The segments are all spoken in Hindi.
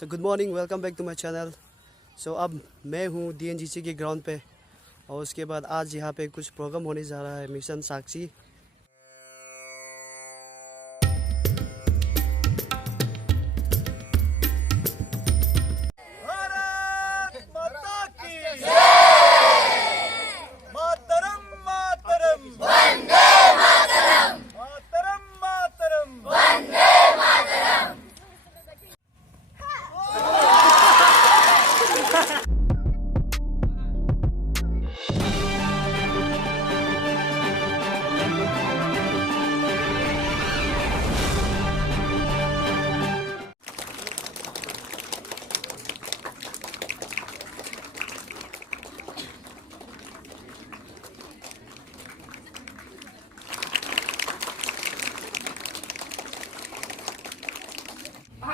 So good morning, welcome back to my channel. So अब मैं हूँ DNGC के ग्राउंड पे, और उसके बाद आज यहाँ पे कुछ प्रोग्राम होने जा रहा है, मिशन साक्षी।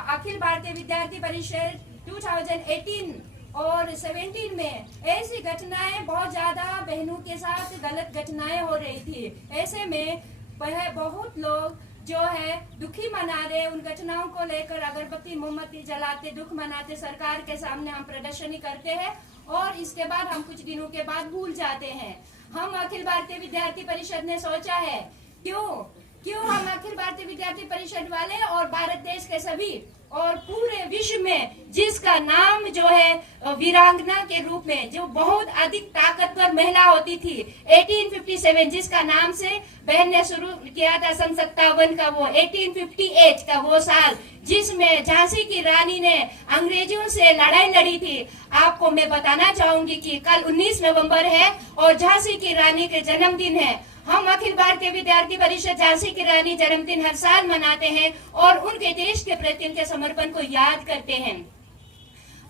अखिल भारतीय विद्यार्थी परिषद 2018 और 17 में ऐसी घटनाएं बहुत ज्यादा बहनों के साथ गलत घटनाएं हो रही थी। ऐसे में बहुत लोग जो है दुखी मना रहे, उन घटनाओं को लेकर अगरबत्ती मोमबत्ती जलाते, दुख मनाते, सरकार के सामने हम प्रदर्शनी करते हैं और इसके बाद हम कुछ दिनों के बाद भूल जाते हैं। हम अखिल भारतीय विद्यार्थी परिषद ने सोचा है क्यों हम अखिल भारतीय विद्यार्थी परिषद वाले और भारत देश के सभी और पूरे विश्व में जिसका नाम जो है वीरांगना के रूप में, जो बहुत अधिक ताकतवर महिला होती थी, 1857 जिसका नाम से बहन ने शुरू किया था सन 57 का, वो 1858 का वो साल जिसमें झांसी की रानी ने अंग्रेजों से लड़ाई लड़ी थी। आपको मैं बताना चाहूंगी कि कल 19 नवंबर है और झांसी की रानी के जन्मदिन है। हम अखिल भारतीय विद्यार्थी परिषद झांसी की रानी जन्मदिन हर साल मनाते हैं और उनके देश के प्रति उनके समर्पण को याद करते हैं।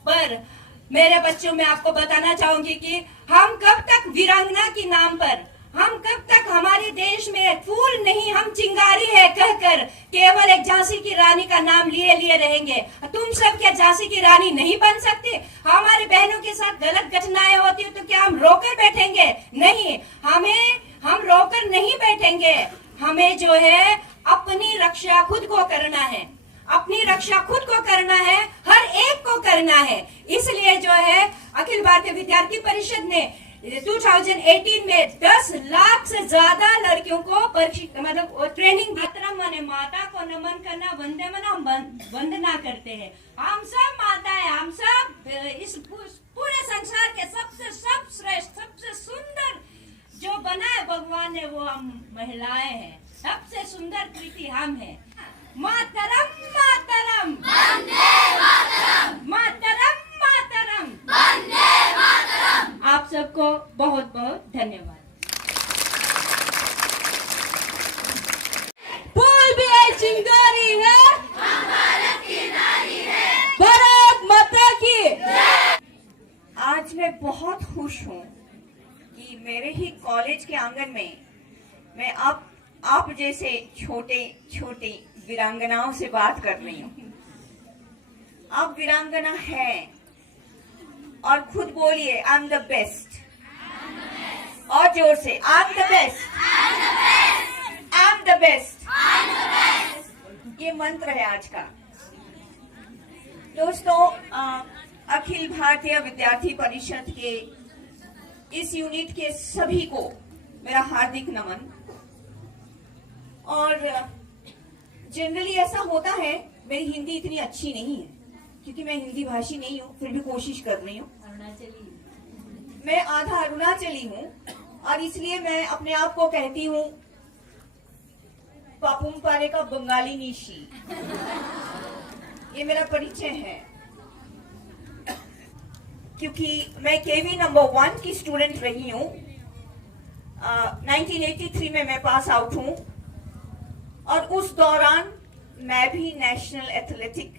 पर मेरे बच्चों, मैं आपको बताना चाहूंगी कि हम कब तक वीरांगना के नाम पर, हम कब तक हमारे देश में फूल नहीं, हम चिंगारी है कहकर केवल एक झांसी की रानी का नाम लिए रहेंगे। तुम सब क्या झांसी की रानी नहीं बन सकते? हमारी बहनों के साथ गलत घटनाएं होती है तो क्या हम रोकर बैठेंगे? नहीं, हम रोकर नहीं बैठेंगे। हमें जो है अपनी रक्षा खुद को करना है, अपनी रक्षा खुद को करना है, हर एक को करना है। इसलिए जो है अखिल भारतीय विद्यार्थी परिषद ने 2018 में 10 लाख से ज्यादा लड़कियों को ट्रेनिंग मातरम माने माता को नमन करना, वंदे मातरम हम वंदना करते हैं। हम सब माता है, हम सब इस पूरे संसार के सबसे श्रेष्ठ, सबसे सुंदर जो बना है भगवान ने, वो हम महिलाएं हैं। सबसे सुंदर कृति हम हैं। मातरम मातरम वंदे मातरम, मातरम मातरम वंदे मातरम। आप सबको बहुत बहुत धन्यवाद। फूल भी है, चिंगारी है, हम भारत की नारी है, भारत माता की। आज मैं बहुत खुश हूँ कि मेरे ही कॉलेज के आंगन में मैं आप जैसे छोटे छोटे वीरांगनाओं से बात कर रही हूँ। आप वीरांगना हैं और खुद बोलिए आई एम द बेस्ट, और जोर से I am the best, I am the best. ये मंत्र है आज का। दोस्तों, अखिल भारतीय विद्यार्थी परिषद के इस यूनिट के सभी को मेरा हार्दिक नमन। और जनरली ऐसा होता है, मेरी हिंदी इतनी अच्छी नहीं है क्योंकि मैं हिंदी भाषी नहीं हूँ, फिर भी कोशिश कर रही हूँ। मैं आधा अरुणाचली हूँ और इसलिए मैं अपने आप को कहती हूँ पापुम पारे का बंगाली निशी। ये मेरा परिचय है क्योंकि मैं केवी नंबर 1 की स्टूडेंट रही हूँ। 1983 में मैं पास आउट हूँ और उस दौरान मैं भी नेशनल एथलेटिक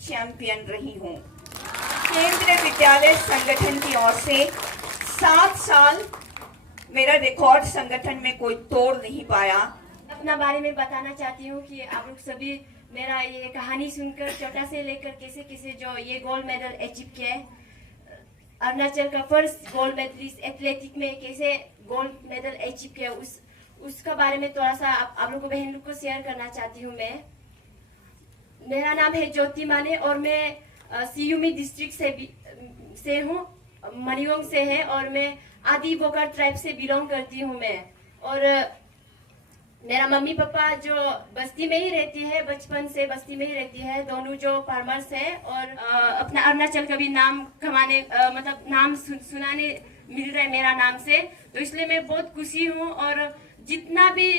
चैंपियन रही हूँ। केंद्रीय विद्यालय संगठन की ओर से 7 साल मेरा रिकॉर्ड संगठन में कोई तोड़ नहीं पाया। अपना बारे में बताना चाहती हूँ कि आप लोग सभी मेरा ये कहानी सुनकर छोटा से लेकर कैसे कैसे जो ये गोल्ड मेडल अचीव किया है, अरुणाचल का फर्स्ट गोल्ड मेडलिस्ट एथलेटिक में कैसे गोल्ड मेडल अचीव किया, उसका बारे में थोड़ा सा आप लोगों को बहन लोग को शेयर करना चाहती हूँ। मैं, मेरा नाम है ज्योति माने और मैं सियुमी डिस्ट्रिक्ट से हूँ, मनियोंग से है, और मैं आदि बोकर ट्राइब से बिलोंग करती हूँ मैं। और मेरा मम्मी पापा जो बस्ती में ही रहती है, बचपन से बस्ती में ही रहती है, दोनों जो फार्मर्स है, और अपना अरुणाचल का भी नाम कमाने मतलब नाम सुनाने मिल रहा है मेरा नाम से, तो इसलिए मैं बहुत खुशी हूँ। और जितना भी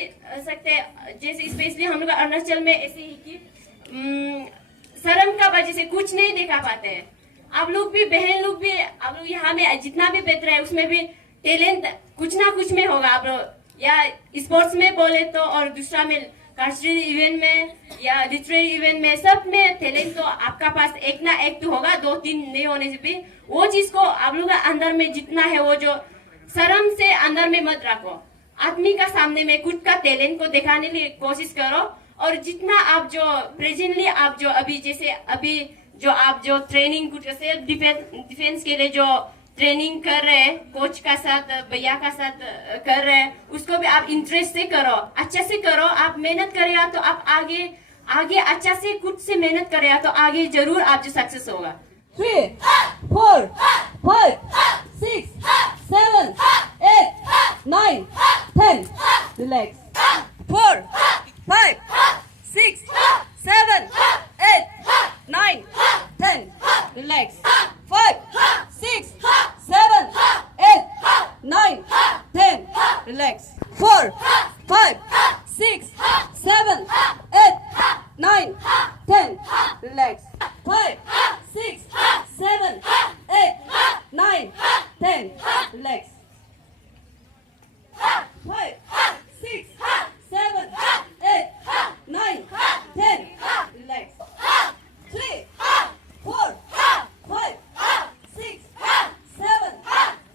सकते, जैसे स्पेशली हम लोग अरुणाचल में ऐसे ही कि शर्म का वजह से कुछ नहीं दिखा पाते हैं। आप लोग भी, बहन लोग भी, आप लोग यहाँ में जितना भी बेहतर है उसमें भी टैलेंट कुछ ना कुछ में होगा। आप लोग या स्पोर्ट्स में बोले तो, और दूसरा में कल्चरल इवेंट में या लिटरेरी इवेंट में, सब में टैलेंट तो आपका पास एक ना एक तो होगा, 2-3 नहीं होने से भी वो चीज को आप लोग अंदर में जितना है, वो जो शर्म से अंदर में मत रखो। आदमी का सामने में खुद का टैलेंट को दिखाने की कोशिश करो। और जितना आप जो प्रेजेंटली आप जो अभी जैसे अभी जो आप जो ट्रेनिंग कुछ सेल्फ डिफेंस के लिए जो ट्रेनिंग कर रहे हैं, कोच का साथ, भैया का साथ कर रहे हैं, उसको भी आप इंटरेस्ट से करो, अच्छे से करो। आप मेहनत करेगा तो आप आगे अच्छा से खुद से मेहनत करेगा तो आगे जरूर आप जो सक्सेस होगा। 3, 4, 5, 6, 7, 8, 9, 10. Relax. 4, 5, 6, 7, 8, 9, 10. Relax. 5, 6, 7, 8, 9, 10. Relax. 4, 5, 6, 7, 8, 9, 10. Relax. 5, 6, 7, 8, 9, 10. Relax. 5, 6, 7, 8, 9, 10. Relax. 3, 4, 5, 6, 7,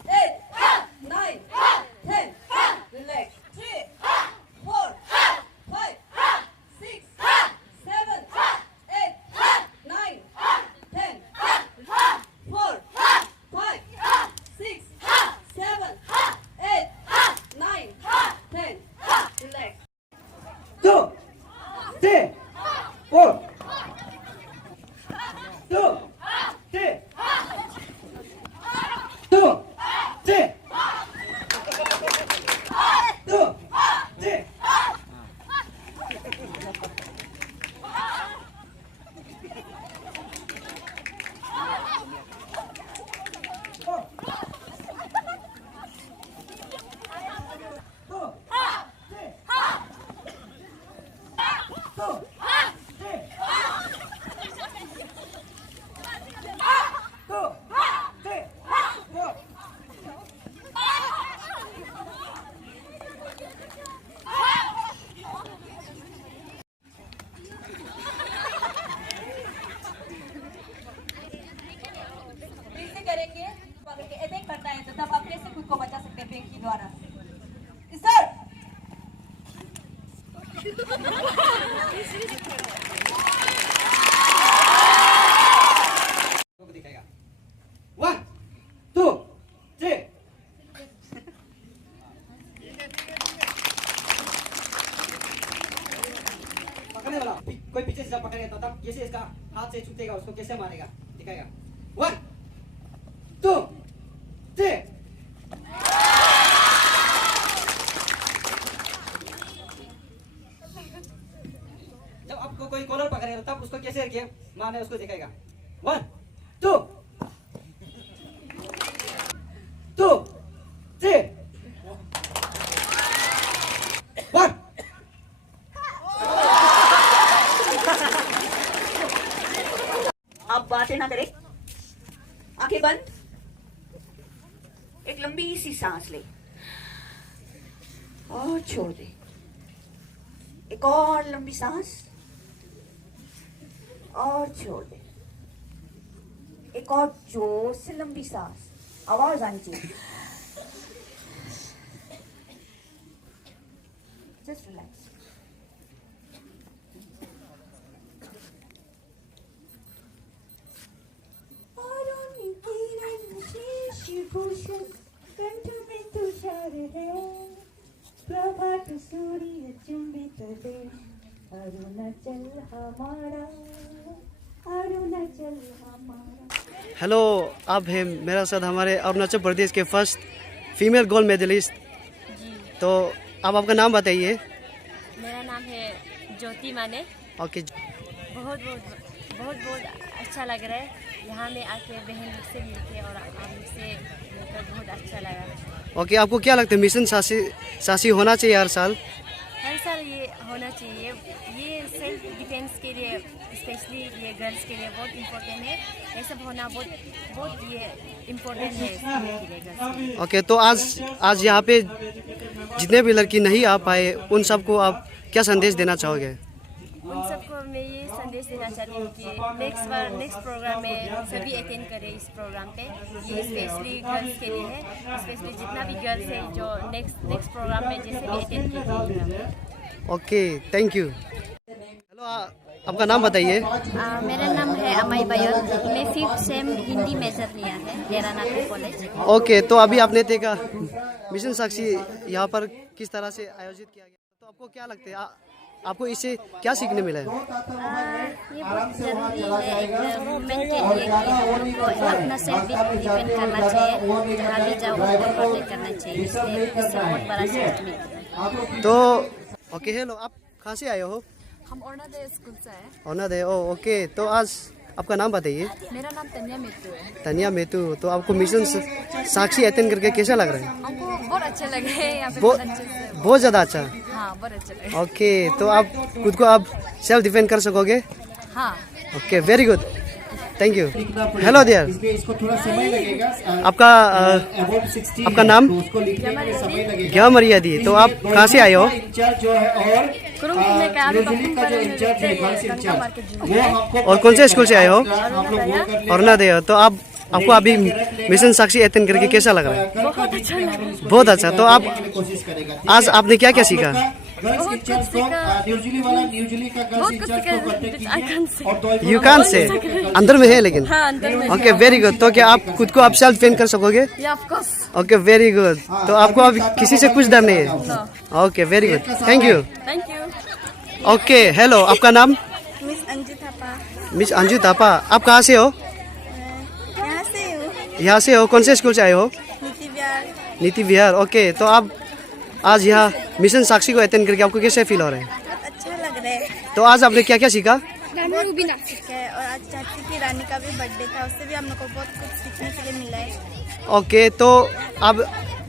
8, 9, 10. Relax. 3, 4, 5, 6, 7, 8, 9, 10. 4, 5, 6, 7, 8, 9, 10. Relax. 2, 3, 4. 2, 3. 2, 3. 2, 3. कैसे करेंगे? अगर के अटैक करता है तो तब अपने से खुद को बचा सकते हैं फेंक के द्वारा। सर दिखाएगा। 1, 2, 3. पकड़ने वाला कोई पीछे से पकड़ेगा तो तब कैसे इसका हाथ से छूटेगा, उसको कैसे मारेगा दिखाएगा। 1, 2, 3. जब आपको कोई कॉलर पकड़ेगा तब उसको कैसे रखिए मारने, उसको दिखाएगा। 1, 2, 2, 3. 1. आप बातें ना करें, आंखें बंद, एक लंबी सी सांस ले और छोड़ दे। एक और लंबी सांस और छोड़ दे। एक और जोर से लंबी सांस, आवाज आनी चाहिए। Just relax. प्रभात सूर्य चुंबित देश, अरुणाचल हमारा, अरुणाचल हमारा। हेलो, आप हैं मेरा साथ हमारे अरुणाचल प्रदेश के फर्स्ट फीमेल गोल्ड मेडलिस्ट। तो आप आपका नाम बताइए। मेरा नाम है ज्योति माने। ओके, बहुत बहुत बहुत बहुत अच्छा लग रहा है यहाँ में आके बहन लोग से मिलके और आप लोग से मिलकर बहुत अच्छा लगा। ओके, आपको क्या लगता है मिशन सासी होना चाहिए हर साल? हर साल ये होना चाहिए। ये सेल्फ डिफेंस के लिए स्पेशली ये गर्ल्स के लिए बहुत इम्पोर्टेंट है। ये सब होना बहुत बहुत ये इम्पोर्टेंट है इसके लिए गर्ल्स के लिए। ओके, तो आज यहाँ पे जितने भी लड़की नहीं आ पाए उन सबको आप क्या संदेश देना चाहोगे? उन सबको मैं ये संदेश देना चाहती हूँ कि नेक्स्ट प्रोग्राम में सभी अटेंड करें इस प्रोग्राम पे। ये स्पेशली गर्ल्स के लिए है। स्पेशली जितना भी गर्ल्स है जो नेक्स्ट प्रोग्राम में जैसे भी अटेंड कीजिएगा। Okay, thank you. हेलो, आपका नाम बताइए। मेरा नाम है अमाई बायोल। मैं 5th सेम हिंदी मेजर लिया है डेरानाथ कॉलेज। ओके, तो अभी आपने देखा मिशन साक्षी यहाँ पर किस तरह से आयोजित किया गया, तो आपको क्या लगता है आपको इससे क्या सीखने मिला है? ये बहुत जरूरी है एक वुमेन के लिए कि हमको अपना सेल्फ डिपेंड करना चाहिए, जहाँ भी जाओ उसको प्रोटेक्ट करना चाहिए। इससे बहुत बड़ा सीख मिलता है। तो ओके, हेलो, आप कहाँ से आए हो? हम अरुणोदय स्कूल से हैं। अरुणोदय, ओके। तो आज आपका नाम बताइए। मेरा नाम तन्या मेतू है। तन्या मेतू, तो आपको मिशन साक्षी अटेंड करके कैसा लग रहा है? हमको बहुत अच्छे लगे हैं यहाँ पे, बहुत अच्छे से। बहुत ज़्यादा अच्छा। हाँ, बहुत अच्छे लगे। ओके, तो आप खुद को आप सेल्फ डिफेंड कर सकोगे? हाँ। Okay, very good, thank you. Hello there, आपका नाम? क्या मरिया दी। तो आप कहाँ से आए हो? और कौन से स्कूल से आए हो? अरुणोदय। तो आपको अभी मिशन साक्षी अटेंड करके कैसा लग रहा है? बहुत अच्छा लगा। बहुत अच्छा। तो आप आज आपने क्या क्या सीखा? बहुत कुछ सीखा। यू कान से अंदर में है लेकिन। हाँ, अंदर में। Okay, very good. तो क्या आप खुद को आप सेल्फ डिफेंड कर सकोगे? Of course. Okay, very good. तो आपको अब किसी से कुछ डर नहीं है? Okay, very good, thank you. Thank you. Okay, hello, आपका नाम? मिस अंजू थापा। मिस अंजू थापा। आप कहाँ से हो? यहाँ से हूँ। यहाँ से हो? कौन से स्कूल से आए हो? नीति विहार। नीति विहार। ओके, तो आप आज यहाँ मिशन साक्षी को अटेंड करके आपको कैसे फील हो रहा है? अच्छा लग रहा है। तो आज आपने क्या क्या सीखा? सीखा है और आज चाची की रानी का भी बर्थडे था, उससे भी हम लोग को बहुत कुछ सीखने के लिए मिला है। ओके, तो आप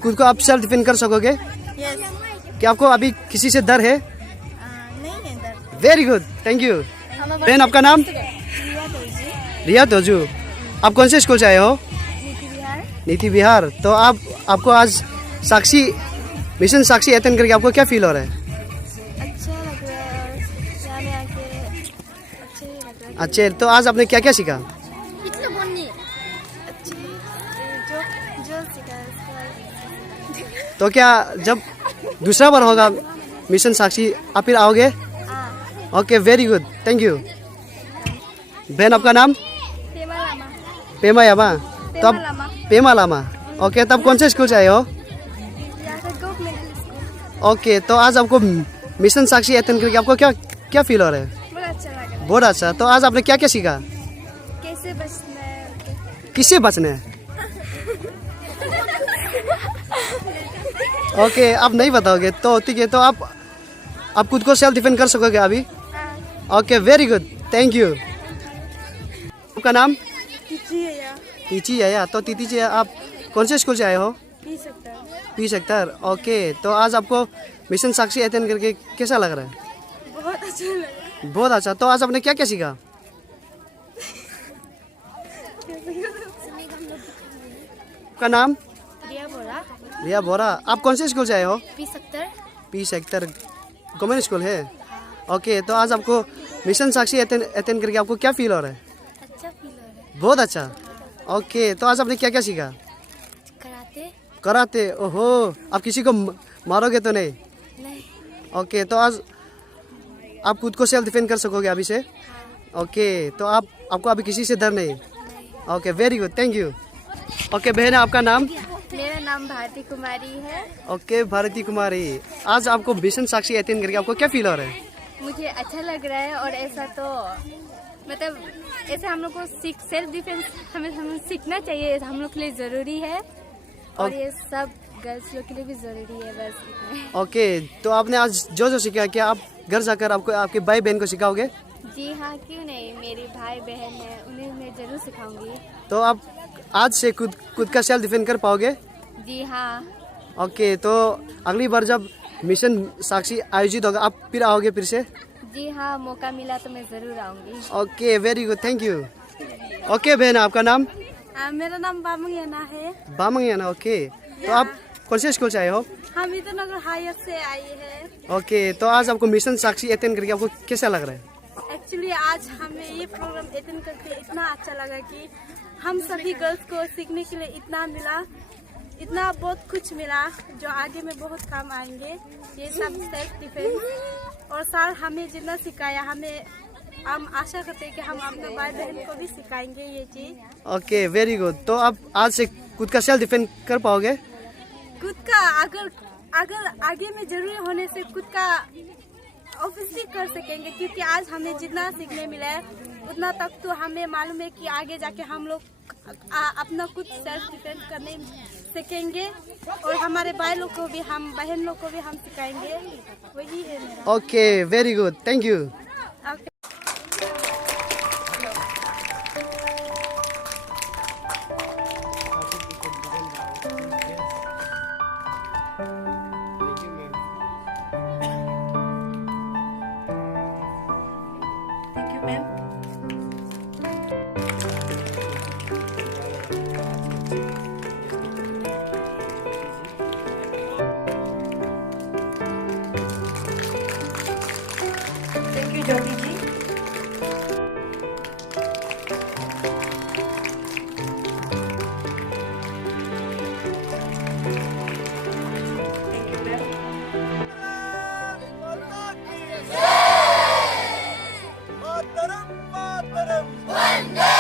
खुद को आप सेल्फ डिफेंड कर सकोगे? यस। क्या आपको अभी किसी से डर है? नहीं है डर। Very good, thank you. बहन, आपका नाम? रिया तोजू। आप कौन से स्कूल से आए हो? नीति विहार। नीति विहार। तो आपको आज मिशन साक्षी अटेंड करके आपको क्या फील हो रहा है? अच्छा लग रहा है और यहाँ में आके अच्छा ही लग रहा है। अच्छे, तो आज आपने क्या क्या सीखा? अच्छी जो सीखा है उसका। तो क्या जब दूसरा बार होगा मिशन साक्षी आप फिर आओगे? हाँ। Okay, very good, thank you. बहन, आपका नाम? पेमा लामा। पेमा यामा। तो आप पेमा लामा। ओके, तब कौन से स्कूल से आए हो? ओके, तो आज आपको मिशन साक्षी अटेंड करके आपको क्या क्या फील हो रहा है? बहुत अच्छा लग रहा है। बहुत अच्छा। तो आज आपने क्या क्या सीखा? कैसे बचना है। किससे बचना है? ओके, आप नहीं बताओगे तो ठीक है। तो आप खुद को सेल्फ डिफेंड कर सकोगे अभी? Okay, very good, thank you. आपका नाम? तीची है। तो तीची जी, आप कौन से स्कूल से आए हो? P sector. ओके, तो आज आपको मिशन साक्षी अटेंड करके कैसा लग रहा है? बहुत अच्छा लगा। बहुत अच्छा। तो आज आपने क्या क्या सीखा? आपका नाम? रिया बोरा। रिया बोरा। आप कौन से स्कूल से आए हो? पी सेक्टर गवर्नमेंट स्कूल है। ओके, तो आज आपको मिशन साक्षी अटेंड करके आपको क्या फील हो रहा है? अच्छा फील हो रहा है। बहुत अच्छा। ओके, तो आज आपने क्या क्या सीखा? कराते। ओहो, आप किसी को मारोगे तो नहीं? ओके, तो आज आप खुद को सेल्फ डिफेंड कर सकोगे अभी से? ओके, तो आपको अभी किसी से डर नहीं? Okay, very good, thank you. Okay बहन, आपका नाम? मेरा नाम भारती कुमारी है। ओके, भारती कुमारी। आज आपको मिशन साक्षी अटेंड करके आपको क्या फील हो रहा है? मुझे अच्छा लग रहा है और ऐसा तो मतलब ऐसे हम लोग को सेल्फ डिफेंस हमें सीखना चाहिए, हम लोग के लिए ज़रूरी है और ये सब गर्ल्स लोग के लिए भी ज़रूरी है बस इतना ही। ओके, तो आपने आज जो जो सीखा, क्या आप घर जाकर आपको आपके भाई बहन को सिखाओगे? जी हाँ, क्यों नहीं, मेरी भाई बहन है उन्हें मैं ज़रूर सिखाऊंगी। तो आप आज से खुद का सेल्फ डिफेंड कर पाओगे? जी हाँ। ओके, तो अगली बार जब मिशन साक्षी आयोजित होगा आप फिर आओगे फिर से? जी हाँ, मौका मिला तो मैं ज़रूर आऊँगी। Okay, very good, thank you. Okay बहन, आपका नाम? मेरा नाम बामंगियाना है। बामंगियाना, ओके। तो आप कौन से स्कूल से आए हो? हम विद्यानगर हायर से आए हैं। ओके, तो आज आपको मिशन साक्षी अटेंड करके आपको कैसा लग रहा है? एक्चुअली आज हमें ये प्रोग्राम अटेंड करके इतना अच्छा लगा कि हम सभी गर्ल्स को सीखने के लिए इतना मिला, इतना बहुत कुछ मिला जो आगे में बहुत काम आएंगे। ये सब सेल्फ डिफेंस और सर हमें जितना सिखाया, हम आशा करते हैं कि हम अपने भाई बहन को भी सिखाएंगे ये चीज। Okay, very good. तो आप आज से खुद का सेल्फ डिफेंड कर पाओगे? खुद का अगर आगे में जरूरी होने से खुद का ऑब्वियसली कर सकेंगे, क्योंकि आज हमें जितना सीखने मिला है उतना तक तो हमें मालूम है कि आगे जाके हम लोग अपना कुछ सेल्फ डिफेंस करने सीखेंगे और हमारे भाई लोग को भी, हम बहन लोग को भी हम सिखाएंगे। वही है मेरा। Okay, very good, thank you. Okay. Thank you ma'am. Thank you Jyoti ji. Thank you ma'am. मातरम मातरम वंदे